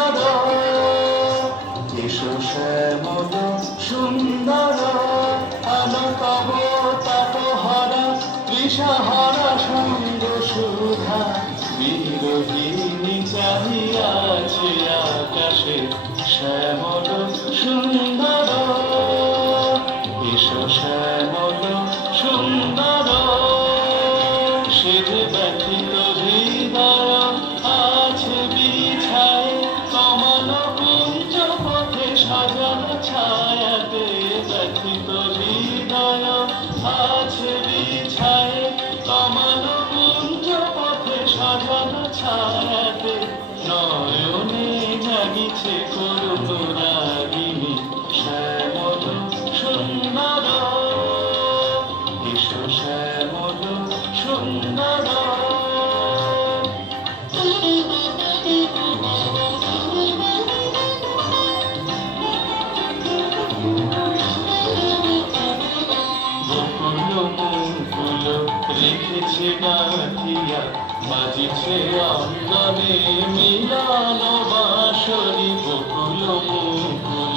সুন্দর এসো শ্যামল সুন্দর আলো তব তাপহরা তৃষাহরা সঙ্গ সুধা বিরোহিণী চাহিয়াছে আকাশে শ্যামল সুন্দর এসো শ্যামল সুন্দর সেধে ব্যথিত হৃদয় আছে বিছায় কমল কুঞ্জ পথে সাজানো ছায়াতে ব্যথিত হৃদয় আছে বিছায় কমল কুঞ্জ পথে সাজানো ছায়াতে নয়নে জাগিছে করুণ রাগিনী শ্যামল সুন্দর এসো শ্যামল সুন্দর মুকুল রেখেছে গাঁথিয়া বাজিছে অঙ্গনে মিলন বাঁশরি বকুল মুকুল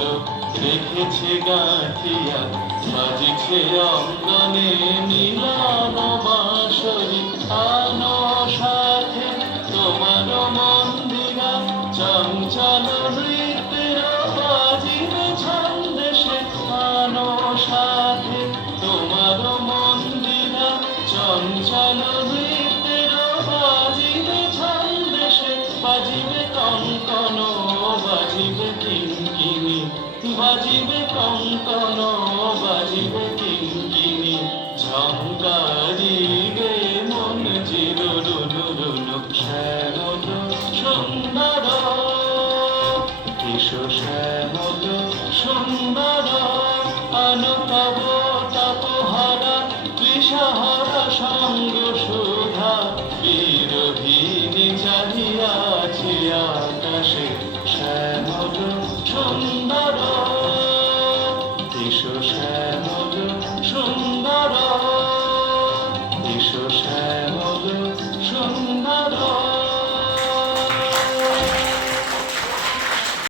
রেখেছে গাঁথিয়া বাজিছে অঙ্গনে মিলন বাঁশরি আনো সাথে তোমার মন্দিরা চঞ্চল নৃত্যের বাজিবে ছন্দেশে আনো সাথে তোমার মন্দিরা চঞ্চল নৃত্যের বাজিবে ছন্দেশে বাজিবে কঙ্কন বাজিবে কিঙ্কিনি বাজিবে কঙ্কন বাজিবে কিঙ্কিনি ঝঙ্কারিবে মন চিরুরুরুরু শ্যামল সুন্দর এসো শ্যামল সুন্দর আলো তব তাপহরা তৃষাহরা সঙ্গ সুধা বিরোহিণী চাহিয়াছে আকাশে শ্যামল সুন্দর এসো শ্যামল